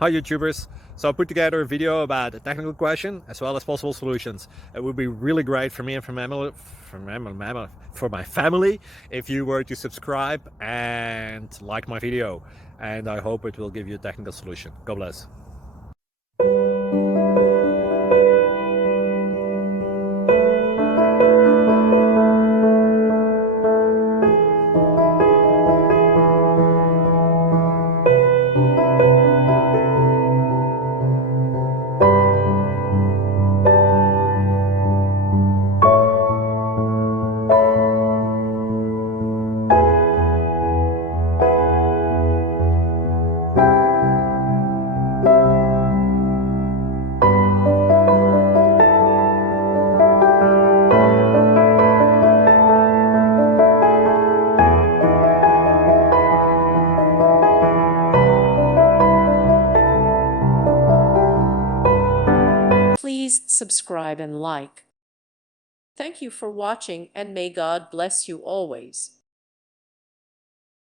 Hi YouTubers! So I put together a video about a technical question as well as possible solutions. It would be really great for me and for my family if you were to subscribe and like my video, and I hope it will give you a technical solution. God bless. Please subscribe and like. Thank you for watching, and may God bless you always.